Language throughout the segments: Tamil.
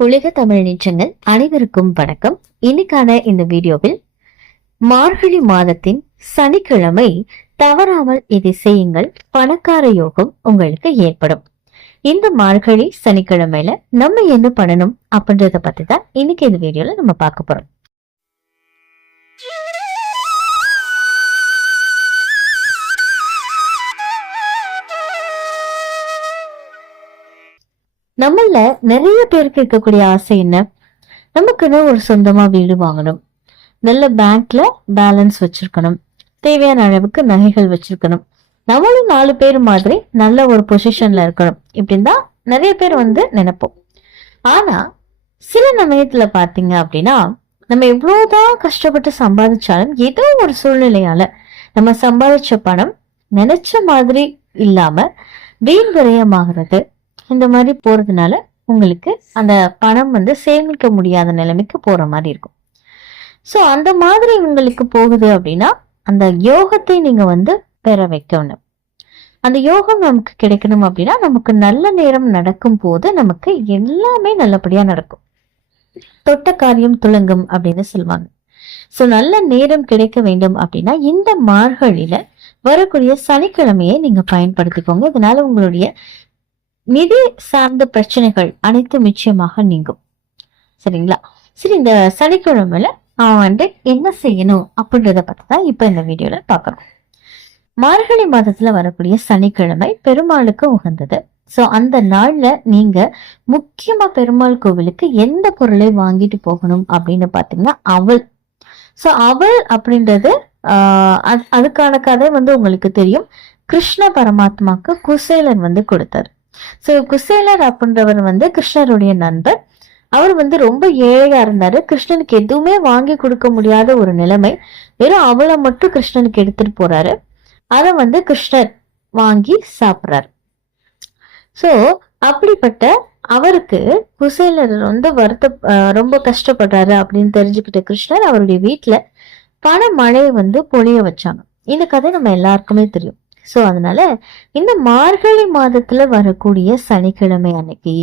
புலிக தமிழ் நிச்சங்கள் அனைவருக்கும் வணக்கம். இன்னைக்கான இந்த வீடியோவில் மார்கழி மாதத்தின் சனிக்கிழமை தவறாமல் இதை செய்யுங்கள். பணக்கார யோகம் உங்களுக்கு ஏற்படும். இந்த மார்கழி சனிக்கிழமையில நம்ம என்ன பண்ணணும் அப்படின்றத பத்தி தான் இன்னைக்கு இந்த வீடியோல நம்ம பார்க்க போறோம். நம்மள நிறைய பேருக்கு இருக்கக்கூடிய ஆசை என்ன? நமக்குன்னு ஒரு சொந்தமா வீடு வாங்கணும். நல்ல பேங்க்ல பேலன்ஸ் வச்சிருக்கணும். தேவையான அளவுக்கு நகைகள் வச்சிருக்கணும். நம்மளும் நாலு பேர் மாதிரி நல்ல ஒரு பொசிஷன்ல இருக்கணும். இப்படின்னு தான் நிறைய பேர் வந்து நினைப்போம். ஆனா சில சமயத்துல பாத்தீங்க அப்படின்னா நம்ம எவ்வளவுதான் கஷ்டப்பட்டு சம்பாதிச்சாலும் ஏதோ ஒரு சூழ்நிலையால நம்ம சம்பாதிச்ச பணம் நினைச்ச மாதிரி இல்லாம வீண் விரயமாகிறது. இந்த மாதிரி போறதுனால உங்களுக்கு அந்த பணம் வந்து சேமிக்க முடியாத நிலைமைக்கு போற மாதிரி இருக்கும். ஸோ அந்த மாதிரி உங்களுக்கு போகுது அப்படின்னா அந்த யோகத்தை நீங்க வந்து பெற வைக்கணும். அந்த யோகம் நமக்கு கிடைக்கணும் அப்படின்னா நமக்கு நல்ல நேரம் நடக்கும் போது நமக்கு எல்லாமே நல்லபடியா நடக்கும். தொட்ட காரியம் துளங்கும் அப்படின்னு சொல்லுவாங்க. ஸோ நல்ல நேரம் கிடைக்க வேண்டும் அப்படின்னா இந்த மார்கழியில வரக்கூடிய சனிக்கிழமையை நீங்க பயன்படுத்திக்கோங்க. இதனால உங்களுடைய நிதி சார்ந்த பிரச்சனைகள் அனைத்தும் நிச்சயமாக நீங்கும். சரிங்களா? சரி இந்த சனிக்கிழமையில அவன் வந்து என்ன செய்யணும் அப்படின்றத பத்தி தான் இப்ப இந்த வீடியோல பாக்குறோம் மார்கழி மாதத்துல வரக்கூடிய சனிக்கிழமை பெருமாளுக்கு உகந்தது. சோ அந்த நாள்ல நீங்க முக்கியமா பெருமாள் கோவிலுக்கு எந்த பொருளை வாங்கிட்டு போகணும் அப்படின்னு பாத்தீங்கன்னா அவள் சோ அவள் அப்படின்றது ஆஹ் அது- அதுக்கான கதை வந்து உங்களுக்கு தெரியும். கிருஷ்ண பரமாத்மாக்கு குசேலன் வந்து கொடுத்தார். ஸோ குசேலர் அப்படின்றவர் வந்து கிருஷ்ணருடைய நண்பர். அவர் வந்து ரொம்ப ஏழையா இருந்தாரு. கிருஷ்ணனுக்கு எதுவுமே வாங்கி கொடுக்க முடியாத ஒரு நிலைமை. வெறும் அவளை மட்டும் கிருஷ்ணனுக்கு எடுத்துட்டு போறாரு. அதை வந்து கிருஷ்ணர் வாங்கி சாப்பிடுறாரு. சோ அப்படிப்பட்ட அவருக்கு குசேலர் ரொம்ப வருத்த ரொம்ப கஷ்டப்படுறாரு அப்படின்னு தெரிஞ்சுக்கிட்ட கிருஷ்ணர் அவருடைய வீட்டுல பண மழையை வந்து பொழிய வச்சாங்க. இந்த கதை நம்ம எல்லாருக்குமே தெரியும். சோ அதனால இந்த மார்கழி மாதத்துல வரக்கூடிய சனிக்கிழமை அன்னைக்கு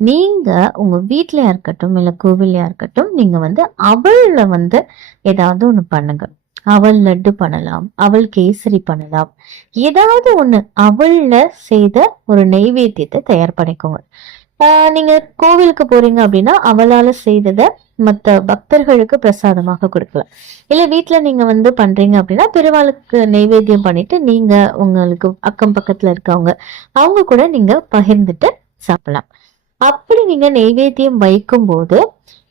நீங்க உங்க வீட்லயா இருக்கட்டும் இல்ல கோவில்லையா இருக்கட்டும் நீங்க வந்து அவள்ல வந்து ஏதாவது ஒண்ணு பண்ணுங்க. அவள் லட்டு பண்ணலாம் அவள் கேசரி பண்ணலாம். ஏதாவது ஒண்ணு அவள்ல செய்த ஒரு நெய்வேத்தியத்தை தயார் பண்ணிக்கோங்க. நீங்கள் கோவிலுக்கு போறீங்க அப்படின்னா அவளால் செய்ததை மற்ற பக்தர்களுக்கு பிரசாதமாக கொடுக்கலாம். இல்லை வீட்டில் நீங்கள் வந்து பண்றீங்க அப்படின்னா பெருவாளுக்கு நெய்வேத்தியம் பண்ணிட்டு நீங்கள் உங்களுக்கு அக்கம் பக்கத்துல இருக்கவங்க அவங்க கூட நீங்கள் பகிர்ந்துட்டு சாப்பிடலாம். அப்படி நீங்கள் நைவேத்தியம் வைக்கும்போது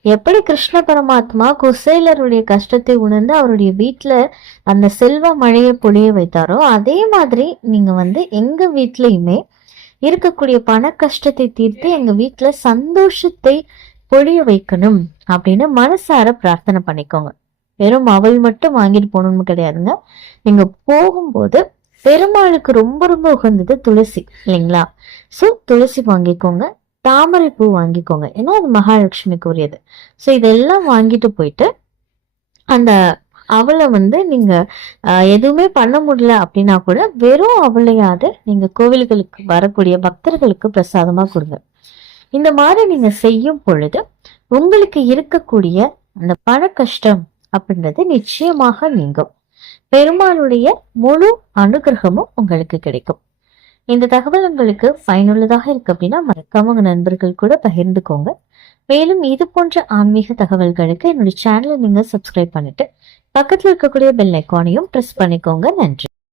எப்படி கிருஷ்ண பரமாத்மா குசேலருடைய கஷ்டத்தை உணர்ந்து அவருடைய வீட்டில் அந்த செல்வ மழையை பொழிய வைத்தாரோ அதே மாதிரி நீங்கள் வந்து எங்க வீட்லேயுமே இருக்கக்கூடிய பண கஷ்டத்தை தீர்த்து எங்க வீட்டுல சந்தோஷத்தை பொழிய வைக்கணும் அப்படின்னு மனசார பிரார்த்தனை பண்ணிக்கோங்க. வெறும் அவள் மட்டும் வாங்கிட்டு போகணும்னு கிடையாதுங்க. நீங்க போகும்போது பெருமாளுக்கு ரொம்ப ரொம்ப உகந்தது துளசி இல்லைங்களா? சோ துளசி வாங்கிக்கோங்க. தாமரை பூ வாங்கிக்கோங்க. ஏன்னா அது மகாலட்சுமிக்கு உரியது ஸோ இதெல்லாம் வாங்கிட்டு போயிட்டு அந்த அவளை வந்து நீங்க எதுவுமே பண்ண முடியல அப்படின்னா கூட வெறும் அவளையாவது நீங்க கோவில்களுக்கு வரக்கூடிய பக்தர்களுக்கு பிரசாதமா கொடுங்க. இந்த மாதிரி நீங்க செய்யும் பொழுது உங்களுக்கு இருக்கக்கூடிய அந்த பண கஷ்டம் அப்படின்றது நிச்சயமாக நீங்கும். பெருமாளுடைய முழு அனுகிரகமும் உங்களுக்கு கிடைக்கும். இந்த தகவல் உங்களுக்கு பயனுள்ளதாக இருக்கு அப்படின்னா மறக்காம உங்க நண்பர்கள் கூட பகிர்ந்துக்கோங்க. மேலும் இது போன்ற ஆன்மீக தகவல்களுக்கு என்னுடைய சேனலை நீங்க சப்ஸ்கிரைப் பண்ணிட்டு பக்கத்துல இருக்கக்கூடிய பெல் ஐக்கானையும் பிரஸ் பண்ணிக்கோங்க. நன்றி.